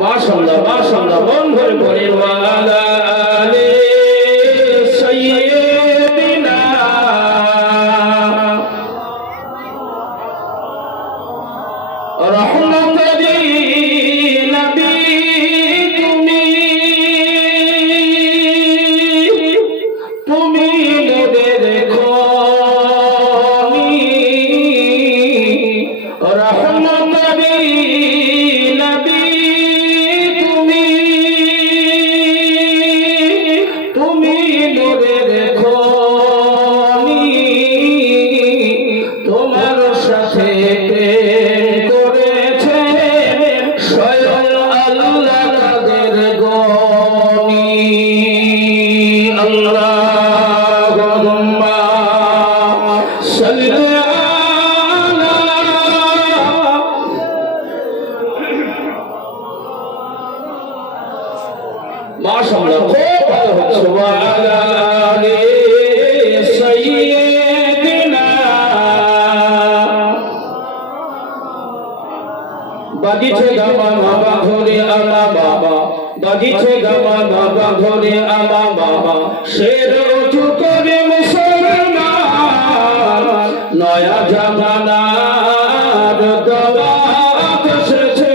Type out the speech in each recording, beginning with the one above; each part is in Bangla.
মাশাআল্লাহ মাশাআল্লাহ মন ভরে পড়েন ওয়ালা আলে সাইয়্যিদিনা রহমতের নবী তুমি দেখো রহমতের নবী তোমার সাথে করেছে স্বয়ং আল্লাহ তাদের গনি আল্লাহুম্মা সাল্লি আলা মাশাআল্লাহ খুব ভালো হচ্ছে ওয়ালা আলি সাইয়্যিদিনা বাজিছে গামা বাবা ঘরে আমা বাবা বাজিছে গামা বাবা ঘরে আমা বাবা শের উঁচু করে মুসলমান নয়া জামানার দাওয়াত এসেছে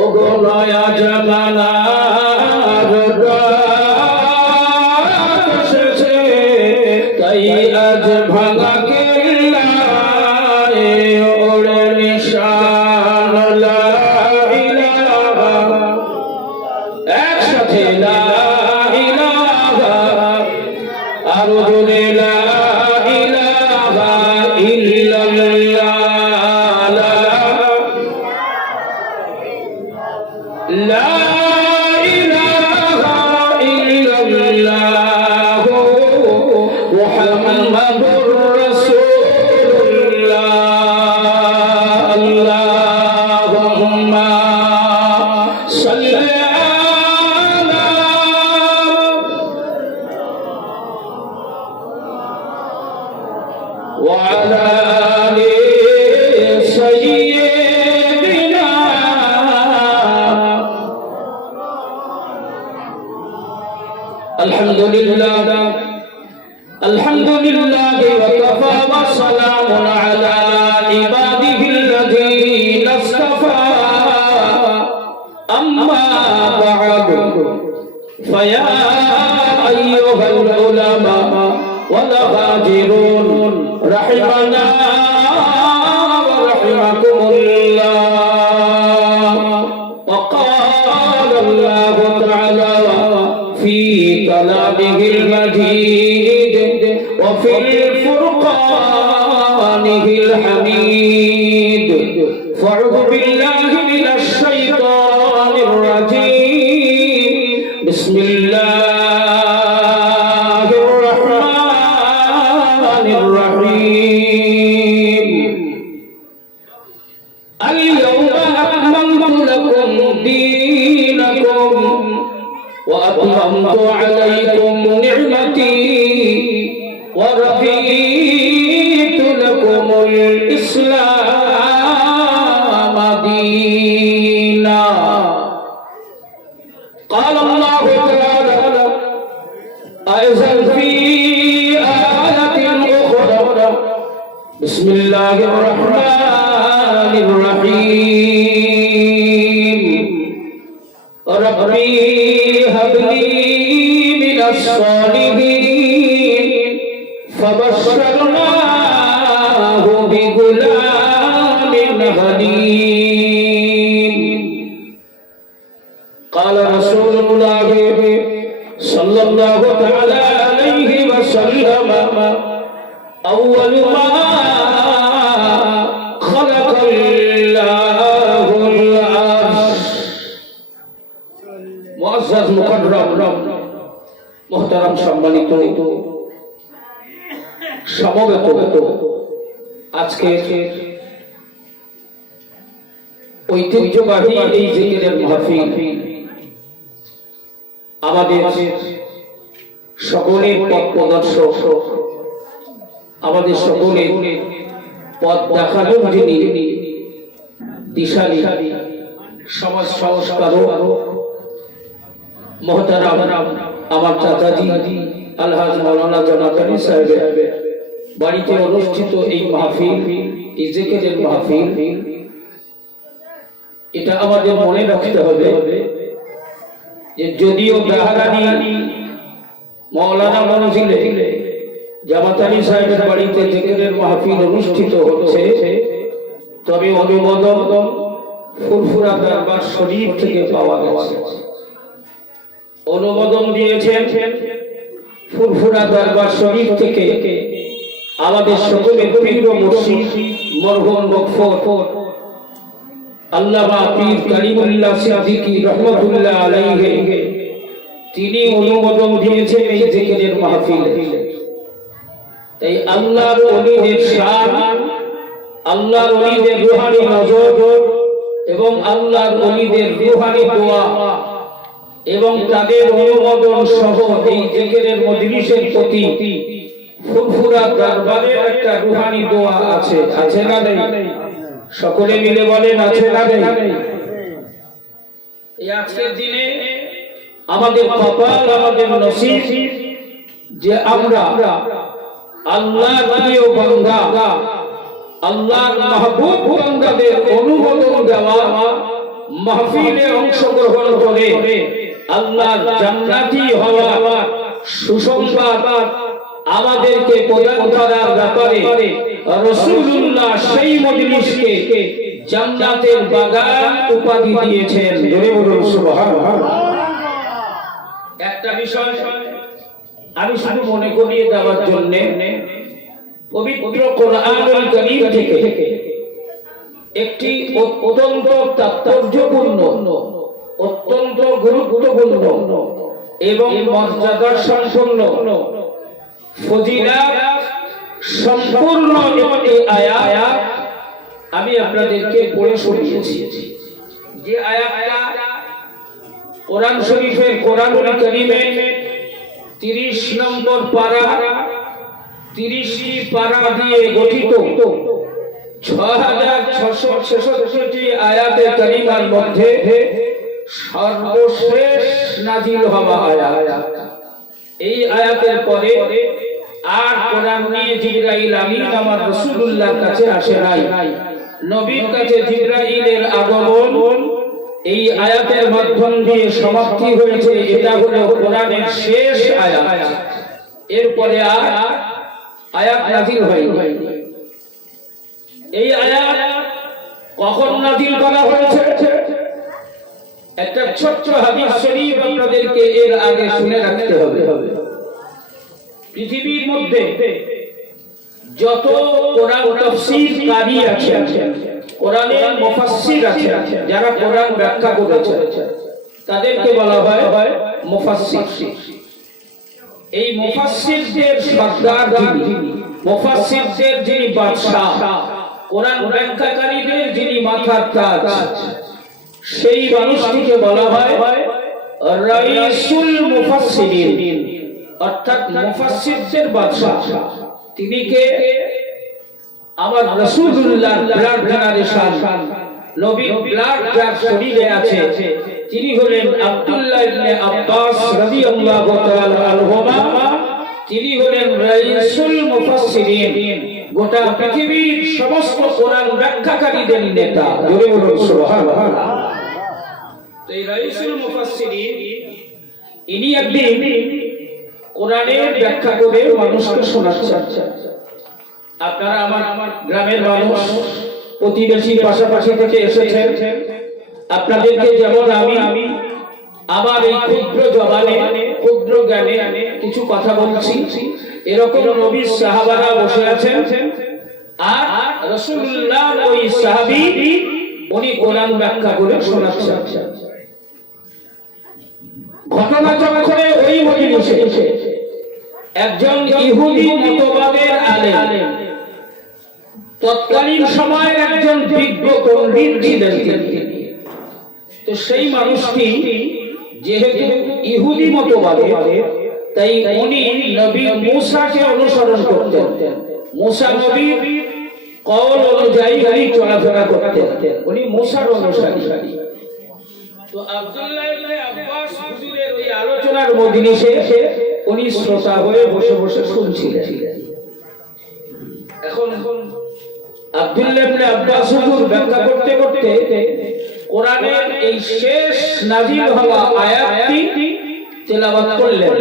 ওগো নয়া জামানার দাওয়াত এসেছে তাই আজ ভাঙা কেল্লায় ওড়ে নিশান একসাথে লা ইলাহা আরো জোরে লা ইলাহা ইল্লাল্লাহ লা ইলাহা ইল্লাল্লাহ মুহাম্মাদুর রাসূলুল্লাহ আল্লাহুম্মা সাল্লি وعلى آل سيدنا الحمد لله الحمد لله وكفى وسلام على عباده الذين اصطفى أما بعد فيا أيها العلماء والغادرون رحمنا ورحمكم الله وقال الله تعالى في كلامه المجيد وفي الفرقانه الحميد فاعوذ بالله من الشيطان الرجيم بسم الله الرحيم اليوم أكملت لكم دينكم وأتممت عليكم نعمتي ورضيت لكم الإسلام دينا قال الله تعالى أيضا في بسم الله الرحمن الرحيم ربي هب لي من الصالحين فبشرناه بغلام حليم قال رسول الله صلى الله تعالى عليه وسلم أول ما خلق الله العرش মুআজ্জাজ মুকাররম মুহতারাম সম্মানিত সমবেত আজকে ঐতিহ্যবাহী এই জিকিরের মাহফিল আমাদের সকলের পথ প্রদর্শক, আমাদের সকলের পথ দেখানোর যিনি দিশারি, সমাজ সংস্কারক মুহতারাম আমার চাচাজি আলহাজ মাওলানা জনাব আলী সাহেবের বাড়িতে অনুষ্ঠিত এই মাহফিল, এই জিকিরের মাহফিল, এটা আমাদের মনে রাখতে হবে যে যদিও বেহারানি মাওলানা মনজিলে জামাত আলী সাহেবের বাড়িতে জিকিরের মাহফিল অনুষ্ঠিত হচ্ছে, তবে অনুমোদন ফুরফুরা দরবার শরীফ থেকে পাওয়া গেছে। অনুমোদন দিয়েছেন ফুরফুরা দরবার শরীফ থেকে আমাদের সকলের প্রিয় মুর্শিদ মরহুম গফফর আল্লামা পীর কালিমুল্লাহ সিদ্দিকী রহমাতুল্লাহ আলাইহি, তিনি অনুমোদন দিয়েছেন এই জিকিরের মাহফিলে। এই আল্লাহর ওলিদের শান, আল্লাহর ওলিদের রূহানি নজর এবং আল্লাহর ওলিদের রূহানি দোয়া এবং তাদের অনুমোদন সহ এই জিকিরের মজলিসের প্রতি ফুরফুরা দরবারের একটা রূহানি দোয়া আছে, আছে না নেই? সকলে মিলে বলেন আছে না নেই? এই আজকের দিনে আমাদের কপাল, আমাদের নসিব যে আমরা আল্লাহর প্রিয় বান্দা, আল্লাহর মাহবুব বান্দাদের অনুমোদন দেওয়া মাহফিলে অংশগ্রহণ করে আল্লাহর জান্নাতি হওয়া সুসংবাদ আমাদেরকে প্রদান করার ব্যাপারে রাসূলুল্লাহ সেই মজলিসকে জান্নাতের বাগান উপাধি দিয়েছেন। জোরে বলুন সুবহানাল্লাহ। একটা বিষয় আমি শুধু মনে করিয়ে দেওয়ার জন্য পবিত্র কোরআনুল কারীম থেকে একটি অত্যন্ত তাৎপর্যপূর্ণ, অত্যন্ত গুরুত্বপূর্ণ এবং মর্যাদা সম্পন্ন ফজিলত সম্পূর্ণ একটি আয়াত আমি আপনাদেরকে পড়ে শুনিয়েছি। যে আয়াতটা কোরআন শরীফের কোরআনুল কারীমের 30 নম্বর পারা, 30টি পারা দিয়ে গঠিত 6666টি আয়াতে কারিমার মধ্যে সর্বশেষ নাজিল হওয়া আয়াত। এই আয়াতের পরে আর কোরআন নিয়ে জিবরাইল আমিন আমার রাসূলুল্লাহর কাছে আসে নাই। নবীর কাছে জিবরাইলের আগমন এই আয়াতের মাধ্যম দিয়ে সমাপ্তি হয়েছে। এটা হলো কোরআনের শেষ আয়াত। এরপরে আর আয়াত নাজিল হয়নি। এই আয়াত কখন নাজিল করা হয়েছে? একটা ছোট্ট হাদিস শরীফ আপনাদেরকে এর আগে শুনে রাখতে হবে। পৃথিবীর মধ্যে যত কোরআন তাফসীর কারি আছে, কোরআনের মুফাসসির আছে, যারা কোরআন ব্যাখ্যা করেছে তাদেরকে বলা হয় মুফাসসির। এই মুফাসসিরদের সরদার যিনি, মুফাসসিরদের যিনি বাদশা, কোরআন ব্যাখ্যাকারীদের যিনি মাথার তাজ, সেই মানুষটিকে বলা হয় রাইসুল মুফাসসিরিন, অর্থাৎ মুফাসসিরদের বাদশা। তিনি কে? আমার রাসূলুল্লাহর ব্লাড জেনারেশন, নবীর ব্লাড যার শরীরে আছে, তিনি হলেন আব্দুল্লাহ ইবনে আব্বাস রাদিয়াল্লাহু তাআলা আনহুমা। তিনি হলেন রাইসুল মুফাসসিরিন, গোটা পৃথিবীর সমস্ত কোরআন ব্যাখ্যাকারীদের নেতা। জোরে বলুন সুবহানাল্লাহ। তো এই রাইসুল মুফাসসিরিন ইনি একদিন কোরআনের ব্যাখ্যা করে মানুষকে শোনাচ্ছেন। আপনারা আমার গ্রামের মানুষ, প্রতিবেশী, পাশাপাশি থেকে এসেছেন। আপনাদেরকে যেমন আমি আমার এই ক্ষুদ্র জবানে, ক্ষুদ্র জ্ঞানে কিছু কথা বলছি, এরকম নবীর সাহাবারা বসে আছেন আর রাসূলুল্লাহর ওই সাহাবী উনি কোরআন ব্যাখ্যা করে শোনাচ্ছেন। ঘটনাচক্রে ওই মজলিসে একজন ইহুদি মতবাদের আলেম, তৎকালীন সময়ের একজন বিজ্ঞ পণ্ডিত ছিলেন তিনি। তো সেই মানুষটি যেহেতু ইহুদি মতবাদের, তাই উনি নবী মূসাকে অনুসরণ করতেন। মূসা নবীর কওল অনুযায়ী উনি চলাফেরা করতেন, উনি মূসার অনুসারী। তো আব্দুল্লাহ ইবনে আব্বাস হুজুরের ওই আলোচনার মজলিসে উনি শ্রোতা হয়ে বসে বসে শুনছিলেন। এখন আব্দুল্লাহ ইবনে আব্বাস হুজুর ব্যাখ্যা করতে করতে কোরআনের এই শেষ নাযিল হওয়া আয়াতটি তেলাওয়াত করলেন।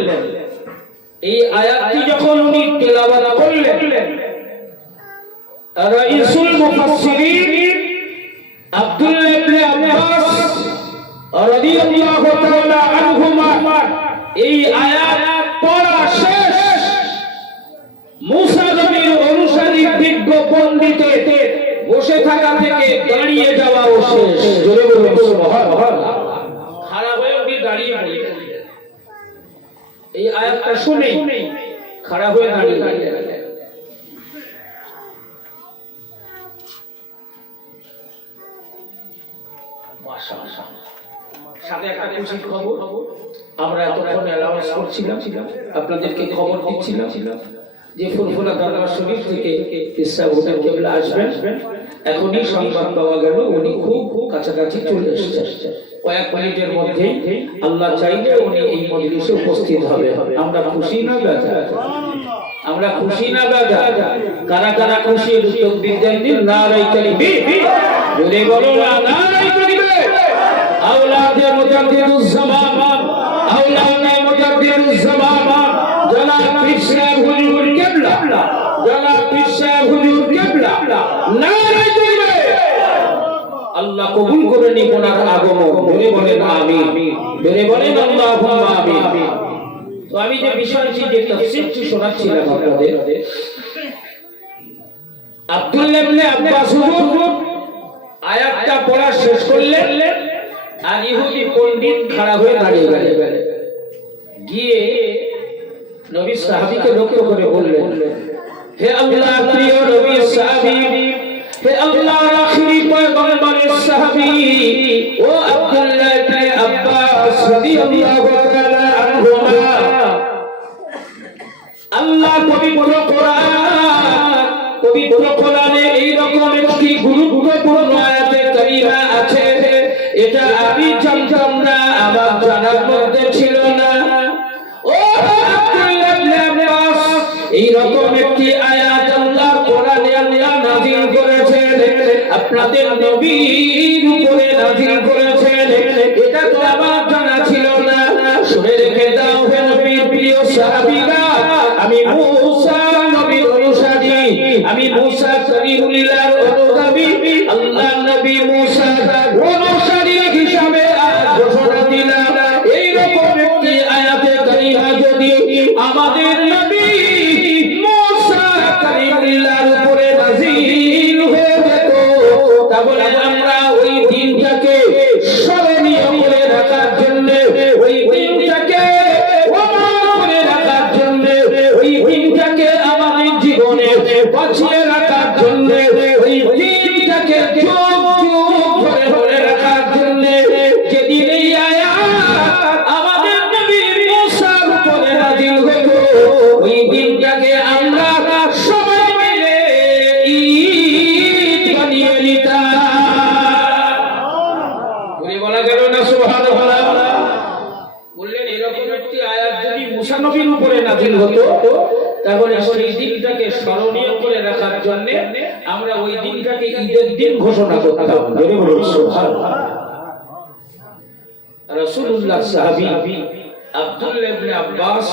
এই আয়াতটি যখন উনি তেলাওয়াত করলেন, রাইসুল মুফাসসিরিন আব্দুল্লাহ ইবনে আব্বাস রাদিয়াল্লাহু তাআলা আনহুমা এই আয়াত পড়া শেষ, মূসা নবীর অনুসারী বিজ্ঞ পণ্ডিতের বসে থাকা থেকে দাঁড়িয়ে যাওয়াও শেষ। জোরে বলুন সুবহানাল্লাহ। খারাপ হয়ে উনি দাঁড়িয়ে পড়লেন। এই আয়াতটা শুনে খারাপ হয়ে দাঁড়িয়ে গেলেন। মাশাআল্লাহ। সাথে একটা খুশির খবর, আমরা এতক্ষণ অ্যালাউন্স করছিলাম, আপনাদেরকে খবর দিচ্ছিলাম যে ফুলফুলা দরবার শরীফ থেকে ইসা হোটেল কেবলা আসবেন। এখনই সংবাদ পাওয়া গেল উনি খুব কাছাকাছি চলে এসেছেন। কয়েক মিনিটের মধ্যেই আল্লাহ চাইলে উনি এই মজলিসে উপস্থিত হবে। আমরা খুশি না বেজা? আমরা খুশি না বেজা? কারা কারা খুশি তাকবীর দেন দিন। নারায়ে তাকবীর, জোরে বলো না নারায়ে তাকবীর। আওলাদে মুজাদ্দিদুজ জামান, আওলাদে মুজাদ্দিদুজ জামান জনাব পীর সাহেব হুজুর কেবলা, জনাব পীর সাহেব হুজুর কেবলা, নারায়ে তাকবীর। আল্লাহ কবুল করে নিন ওনার আগমন। জোরে বলেন আমিন, জোরে বলেন আল্লাহুম্মা আমিন। তো আমি যে বিষয়টি যে তাফসীরটি শোনাচ্ছিলাম আপনাদের, আব্দুল্লাহ ইবনে আব্বাস হুজুর আয়াতটা পড়া শেষ করলেন, আর ইহুদি পণ্ডিত খাড়া হয়ে দাঁড়িয়ে গেলেন। গিয়ে নবী সাহাবীকে লক্ষ্য করে বললেন, হে আল্লাহর প্রিয় নবী সাহাবী, হে আল্লাহর আখিরি পয়গম্বরের সাহাবী ও আব্দুল্লাহ ইবনে আব্বাস রাদিয়াল্লাহু তাআলা আনহুমা, আল্লাহ পবিত্র কোরআনে এই রকম একটি গুরুত্বপূর্ণ আয়াতে কারিমা আছে, এটা আমি জানতাম না, আমার জানার মধ্যে ছিল না। ও আব্দুল্লাহ ইবনে আব্বাস, এই রকম একটি আয়াত আল্লাহ কোরআনে আল্লাহ নাযিল করেছেন, আপনাদের নবীর উপরে নাযিল করেছেন, এটা তো আমার জানা ছিল না। শুনে রেখে দাও হে নবীর প্রিয় সাহাবীরা, আমি মূসা নবীর অনুসারী, আমি মূসা কালিমুল্লাহর অনুগামী, আল্লাহ নবী মূসা অনুসারী হিসাবে ঘোষণা দিলাম। এই রকম একটি আয়াতে কারিমা যদি আমাদের নবী মূসা কালিমুল্লাহর উপরে নাযিল হয়ে যেত, তাহলে আমরা ওই দিনটাকে স্মরণীয় করে রাখার জন্য, ওই দিনটাকে অমর করে রাখার জন্য, ওই দিনটাকে আমাদের জীবনে বাঁচিয়ে রাখার জন্য, ওই দিনটাকে যুগ যুগ ধরে ধরে রাখার জন্য, যেদিন এই আয়াত আমাদের নবী মূসার উপরে নাযিল হলো, ওই দিনটাকে আমরা সবাই মিলে ঈদ বানিয়ে নিতাম। বলা গেল না সুবহানাল্লাহ? বললেন এরকম একটি আয়াত যদি মূসা নবীর উপরে নাযিল হতো, তাহলে সেই দিনটাকে স্মরণীয় করে রাখার জন্য আমরা ওই দিনটাকে ঈদের দিন ঘোষণা করতাম। জোরে বলুন সুবহানাল্লাহ। রাসূলুল্লাহ সাহাবী আব্দুল্লাহ ইবনে আব্বাস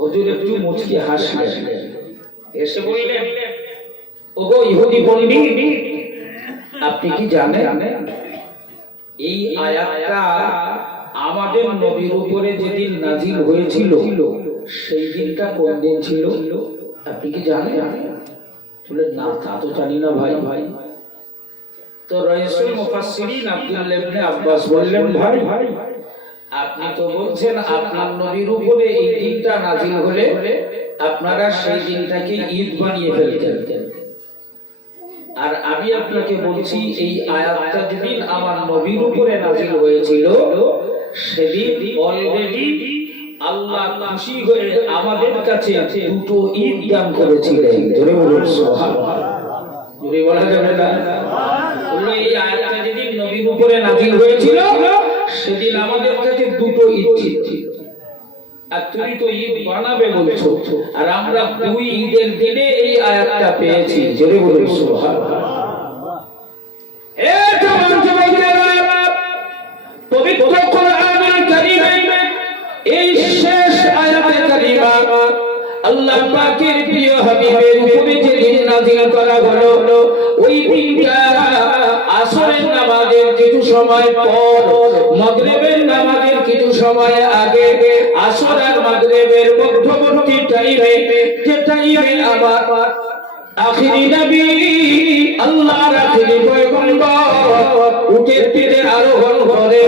হুজুর একটু মুচকি হাসলেন, এসে বললেন, ওগো ইহুদি পণ্ডিত, আপনি কি জানেন এই আয়াতটা আমাদের নবীর উপরে যেদিন নাযিল হয়েছিল সেই দিনটা কোন দিন ছিল? আপনি কি জানেন? বলে না, তা তো জানি না ভাই। তো রাইসুল মুফাসসিরিন আব্দুল্লাহ ইবনে আব্বাস বললেন, ভাই আপনি তো বলছেন আপনার নবীর উপরে এই দিনটা নাজিল হলে আপনারা সেই দিনটাকে ঈদ বানিয়ে ফেলতেন, আর আমি আপনাকে বলছি এই আয়াতটা যেদিন আমার নবীর উপরে নাজিল হয়েছিল সেদিন অলরেডি আল্লাহ খুশি হয়ে আমাদের কাছে দুটো ঈদ দান করেছিলেন। জোরে বলুন সুবহানাল্লাহ। জোরে বলা যাবে না? এই আয়াতটা যেদিন নবীর উপরে নাজিল হয়েছিল সেদিন আমাদের কাছে দুটো ঈদ ছিল, আর তুমি তো ঈদ বানাবে বলছো, আর আমরা দুই ঈদের দিনে এই আয়াতটা পেয়েছি। জোরে বলুন সুবহানাল্লাহ। পবিত্র কোরআনুল কারীমে এই শেষ আয়াতে কারিমা আল্লাহ পাকের প্রিয় হাবিবের উপরে যেদিন নাযিল করা হলো ওই দিনটা আসরের নামাজের কিছু সময় পর, মাগরিবের নামাজের কিছু সময় আগে, আসর আর মাগরিবের মধ্যবর্তী টাইমে, যে টাইমে আমার আখিরি নবী আল্লাহর আখিরি পয়গম্বর উটের পিঠে আরোহণ করে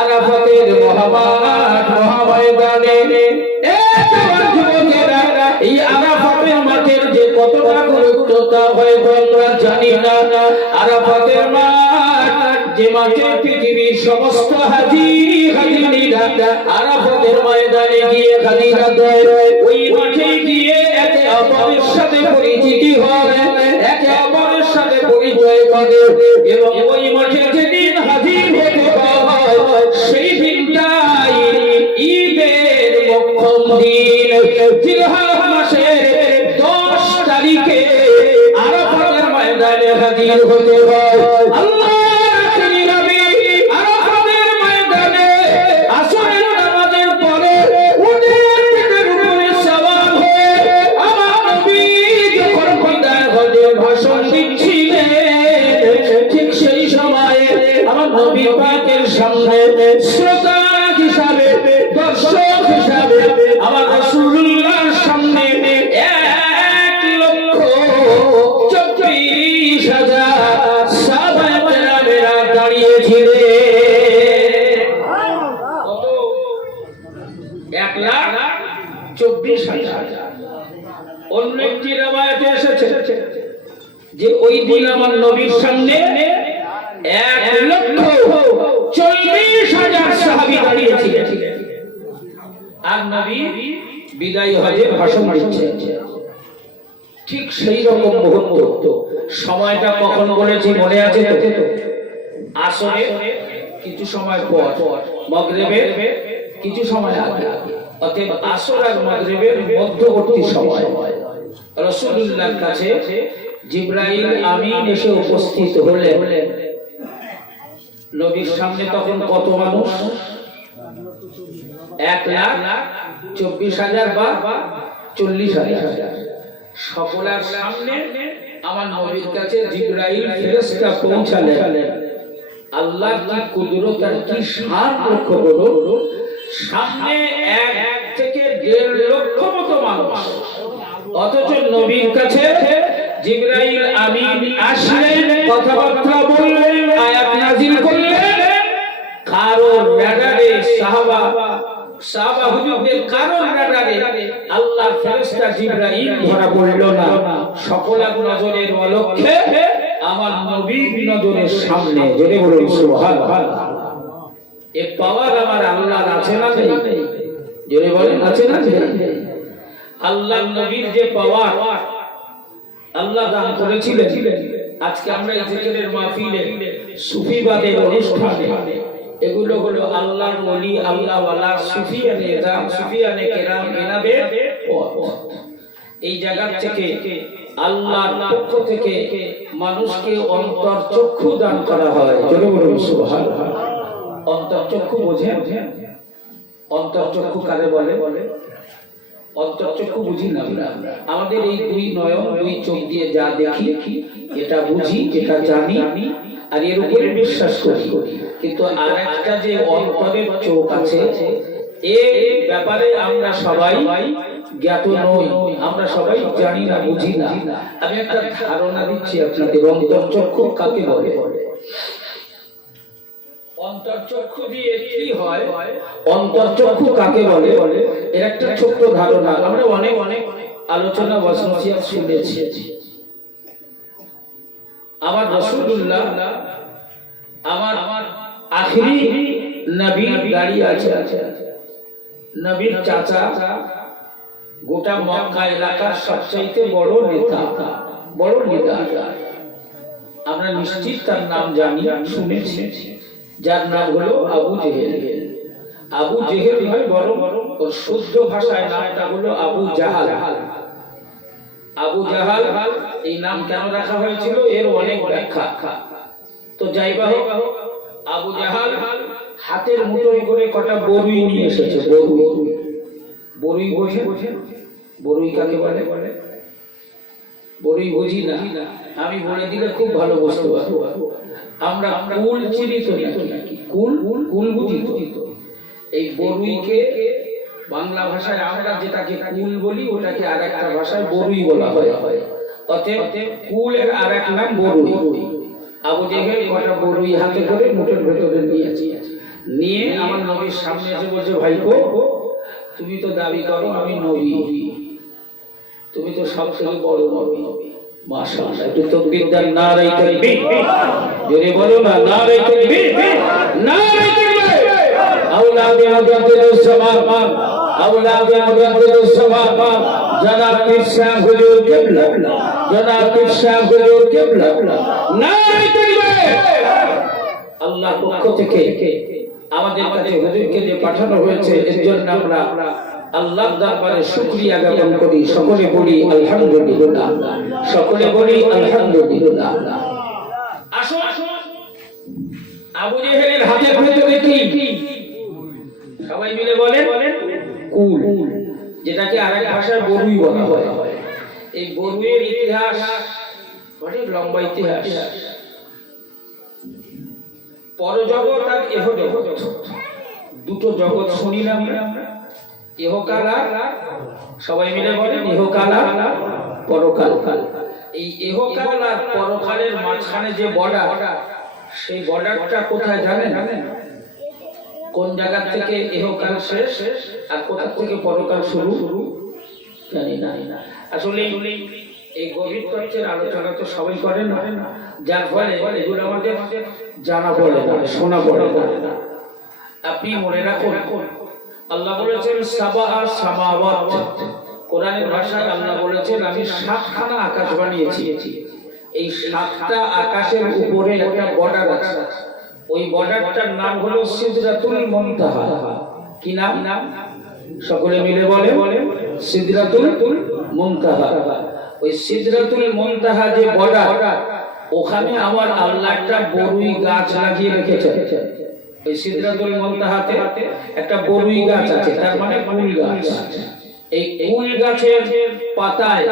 আরাফাতের মহাময়দানে, এই আরাফাতের মাঠের যে কতটা গুরুত্বতা হয় আমরা জানি না। আরাফাতের মাঠ যে মাঠে পৃথিবীর সমস্ত হাজিরা আরাফাতের ময়দানে গিয়ে হাজিরা দেয়, ওই মাঠে গিয়ে একে অপরের সাথে পরিচিতি হয়, একে অপরের সাথে পরিচয় করে, এবং ওই মাঠে যেদিন হাজির হতে হয় সেই দিনটাই ঈদের মোক্ষম দিন। জিলহজ মাসের 10 তারিখে আরাফাতের ময়দানে হাজির হতে হয়। আল্লাহর আখিরি নবী আরাফাতের ময়দানে আসরের নামাজের পরে উটের পিঠের উপরে সওয়ার হয়ে আমার নবী যখন বিদায় হজের ভাষণ দিচ্ছিলেন, ঠিক সেই সময়ে আমার নবী পাকের সামনে শ্রোতা হিসাবে, দর্শক হিসাবে আমার রাসূলুল্লাহর সামনে 1,24,000 সাহাবায়ে কেরামেরা দাঁড়িয়েছিলেন। কত? 1,24,000। অন্য একটি riwayate এসেছে যে ওই দিন আমার নবীর সামনে 1,40,000 সাহাবী দাঁড়িয়েছিলেন, আর নবী বিদায় হজে ভাষণ দিচ্ছেন। ঠিক সেই রকম মুহূর্ত, সময়টা কখন বলেছি মনে আছে তো? আসরে কিছু সময় পর, মাগরিবে কিছু সময় আগে, অতএব আসর আর মাগরিবের মধ্যবর্তী সময় রাসূলুল্লাহর কাছে জিবরাইল আমিন এসে উপস্থিত হলেন। নবীর সামনে তখন কত মানুষ? 1,24,000 বা 40,000। সকলের সামনে আমার নবীর কাছে জিবরাইল ফেরেশতা পৌঁছালেন। আল্লাহর কি কুদরত আর কি শান লক্ষ্য করুন, সামনে 1 থেকে 1.5 লক্ষ মতো মানুষ, অথচ নবীর কাছে জিবরাইল আমিন আসলেন, কথাবার্তা বললেন, আয়াত নাযিল করলেন। কারোর রাডারে সাহাবা হুজুরদের কারোর রাডারে আল্লাহর ফেরেশতা জিবরাইল ধরা পড়ল না। সকলের নজরের অলক্ষ্যে আমার নবীর নজরের সামনে। জোরে বলুন সুবহানাল্লাহ। এই পাওয়ার আমার আল্লাহর আছে না নেই? জোরে বলেন আছে না নেই? আল্লাহর নবীর যে পাওয়ার আল্লাহ দান করেছিলেন, আজকে আমরা এই জিকিরের মাহফিলে, সুফিবাদের অনুষ্ঠানে, এগুলো হলো আল্লাহর ওলি, আল্লাহ ওয়ালা, সুফিয়ানে কেরাম এনাদের পথ। এই জায়গা থেকে আল্লাহর পক্ষ থেকে মানুষকে অন্তরচক্ষু দান করা হয়। জোরে বলুন সুবহানাল্লাহ। অন্তরচক্ষু বোঝেন? অন্তরচক্ষু কারে বলে? অন্তরচক্ষু বুঝি না আমরা। আমাদের এই দুই নয়ন, দুই চোখ দিয়ে যা দেখি এটা বুঝি, এটা জানি, আর এর উপরে বিশ্বাস করি। কিন্তু আরেকটা যে অন্তরের চোখ আছে, এই ব্যাপারে আমরা সবাই জ্ঞাত নই, আমরা সবাই জানি না, বুঝি না। আমি একটা ধারণা দিচ্ছি আপনাদের, অন্তরচক্ষু কাকে বলে। অন্তর্চক্ষু দিয়ে কি হয়, অন্তর্চক্ষু কাকে বলে, এর একটা ছোট্ট ধারণা আমরা অনেক অনেক আলোচনা ওয়াসিয়াত শুনেছি। আমার রাসূলুল্লাহ আমার আখিরি নবীর গাড়ি আছে, নবীর চাচা গোটা মক্কা এলাকার সবচাইতে বড় নেতা, বড় নেতা, আমরা নিশ্চিত তার নাম জানি, শুনেছি, যার নাম হলো আবু জেহেল। আবু জেহেল নয়, বড় ওর শুদ্ধ ভাষায় নামটা হলো আবু জাহাল। আবু জাহাল এই নাম কেন রাখা হয়েছিল এর অনেক ব্যাখ্যা। তো যাই বা হোক, আবু জাহাল হাতের মুঠোয় করে কটা বরুই নিয়ে এসেছে। বরুই বোঝে? বরুই কাকে বলে? বরুই বুঝি না, আমি বলে দিলে খুব ভালো বুঝতে পারবো। আমরা কুল চিনি তো নাকি? কুল কুল বুঝি তো। এই বরুইকে বাংলা ভাষায় আমরা যেটাকে কুল বলি ওটাকে আর একটা ভাষায় বরুই বলা হয়। অতএব কুলের আর এক নাম বরুই। আবু জেহেল কটা বরুই হাতে করে মুঠের ভেতরে নিয়ে আমার নবীর সামনে এসে বলছে, ভাইপো তুমি তো দাবি করো আমি নবী, তুমি তো সব থেকে বড় নবী। মাশাআল্লাহ, একটু তাকবীর দেন, নারে তাকবীর, জোরে বলো না, নারে তাকবীর, নারে তাকবীর। আওলাদে মুজাদ্দিদুস সামাত, আওলাদে মুজাদ্দিদুস সামাত, জনাব পীর সাহেব হুজুর কিবলা, জনাব পীর সাহেব হুজুর কিবলা, নারে তাকবীর। আল্লাহ পক্ষ থেকে আমাদের কাছে হুজুরকে যে পাঠানো হয়েছে এর জন্য আমরা আল্লাহর দরবারে শুকরিয়া জ্ঞাপন করি। সকলে বলি আলহামদুলিল্লাহ, সকলে বলি আলহামদুলিল্লাহ। আসুন, আবু জেহেলের হাতের ভিতরে কি? সবাই মিলে বলেন কুল, যেটাকে আরেক ভাষায় বরুই বলা হয়। এই বরুইয়ের ইতিহাস অনেক লম্বা ইতিহাস। পরজগৎ আর ইহজগৎ, দুটো জগৎ শুনিলাম আমরা, ইহকাল আর, সবাই মিলে বলেন ইহকাল আর পরকাল। এই ইহকাল আর পরকালের মাঝখানে যে বর্ডার, সেই বর্ডারটা কোথায় জানেন? কোন জায়গা থেকে ইহকাল শেষ আর কোথা থেকে পরকাল শুরু জানি না। আসলে এই গভীর তত্ত্বের আলোচনা তো সবাই করে না, যার ফলে এগুলো আমাদের জানা পড়ে না, শোনা পড়ে না। আপনি মনে রাখুন, আল্লাহ বলেছেন সাবা সামাওয়াত, কোরআনের ভাষায় আল্লাহ বলেছেন আমি 7খানা আকাশ বানিয়েছি। এই 7টা আকাশের উপরে একটা বর্ডার আছে, ওই বর্ডারটার নাম হলো সিদরাতুল মুনতাহা। কি নাম? সকলে মিলে বলে সিদরাতুল মুনতাহা। ওই সিদরাতুল মুনতাহা যে বর্ডার, ওখানে আমার আল্লাহ একটা বরুই গাছ লাগিয়ে রেখেছে। ওই সিদরাতুল মুনতাহাতে একটা বরুই গাছ আছে, তার মানে কুল গাছ। এই কুল গাছের পাতায়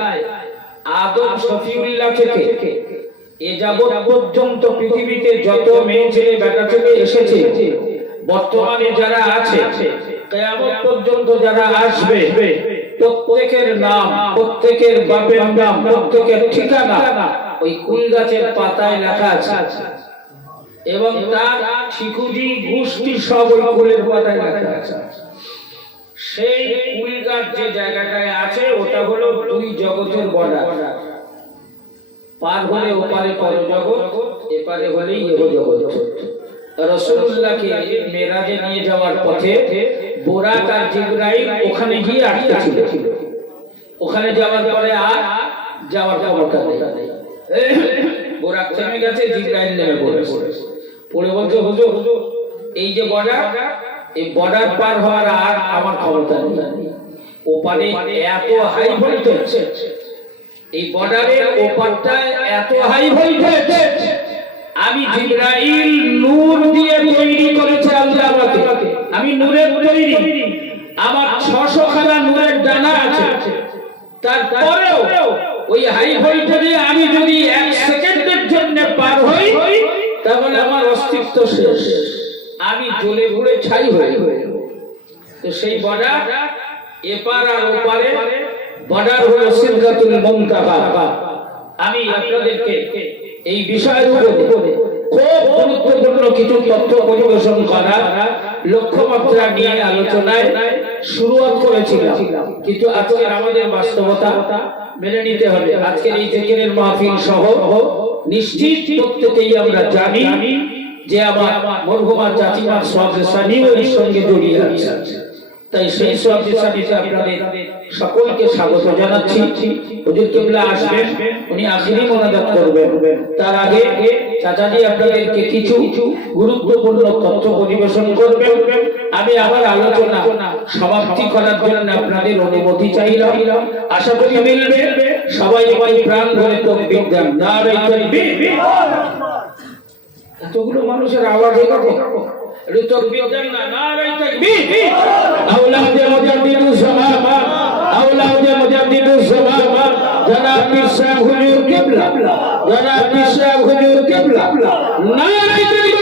আদম শফিউল্লাহ থেকে এ যাবৎ পর্যন্ত পৃথিবীতে যত মেয়ে ছেলে বেটা ছেলে এসেছে, বর্তমানে যারা আছে, কিয়ামত পর্যন্ত যারা আসবে, প্রত্যেকের নাম, প্রত্যেকের বাপের নাম, প্রত্যেকের ঠিকানা ওই কুল গাছের পাতায় লেখা আছে। এবং তার ঠিকুজি গোষ্ঠী সব ওই কুলের পাতায় লেখা আছে। সেই কুল গাছ যে জায়গাটায় আছে ওটা হলো দুই জগতের বর্ডার। পার হলে ওপারে পরজগৎ, এপারে হলেই ইহজগৎ। রাসূলুল্লাহকে মেরাজে নিয়ে যাওয়ার পথে বুরাক আর জিবরাইল ওখানে গিয়ে আটকেছিল। ওখানে যাওয়ার পরে আর যাওয়ার ক্ষমতা নেই। বুরাক থেমে গেছে, জিবরাইল নেমে পড়ে বলছে, হুজুর এই যে বর্ডার, এই বর্ডার পার হওয়ার আর আমার ক্ষমতা নেই। ওপারে এত হাই ভোল্টেজ, এই বর্ডারের ওপারটায় এত হাই ভোল্টেজ, আমি জিবরাইল নূর দিয়ে তৈরি করেছে আল্লাহ আমাকে, আমি নূরের তৈরি, আমার 600 খানা নূরের ডানা আছে। তারপরেও ওই হাই ভোল্টেজে আমি যদি 1 সেকেন্ডের জন্য পার হই তাহলে আমার অস্তিত্ব শেষ, আমি জ্বলে পুড়ে ছাই হয়ে যাব। তো সেই বর্ডার এপার আর ওপারে বর্ডার হলো সিদরাতুল মুনতাহা। আমি আপনাদেরকে এই বিষয়ের উপরে খুব গুরুত্বপূর্ণ কিছু তথ্য পরিবেশন করা লক্ষ্যমাত্রা নিয়ে আলোচনায় শুরুয়াত করেছিলাম, কিন্তু আজকের আমাদের বাস্তবতা মেনে নিতে হবে। আজকের এই জিকিরের মাহফিল সহ নিশ্চিত প্রত্যেকেই আমরা জানি যে আমার মরহুমা চাচিমার সওয়াব-ই-সানি ওর সঙ্গে জড়িয়ে আছে। তাই সেই সওয়াব-ই-সানিতে আপনাদের সকলকে স্বাগত জানাচ্ছি। হুজুর কিবলা আসবেন, উনি আখিরি মোনাজাত করবেন। তার আগে চাচাজি আপনাদেরকে কিছু গুরুত্বপূর্ণ তথ্য পরিবেশন করবেন। আমি আবার আলোচনা সমাপ্তি করার জন্য আপনাদের অনুমতি চাইলাম, আশা করি মিলবে। সবাই প্রাণ ধরে তাকবীর দেন, নারে তাকবীর। এতগুলো মানুষের আওয়াজ এখানে একটু তাকবীর দেন না, নারে তাকবীর। আওলাদে মুজাদ্দিদুস সাহাবা, আওলাদে মুজাদ্দিদুস সাহাবা, জনাব পীর সাহেব হুজুর কিবলা, জনাব পীর সাহেব হুজুর কিবলা, নারে তাকবীর।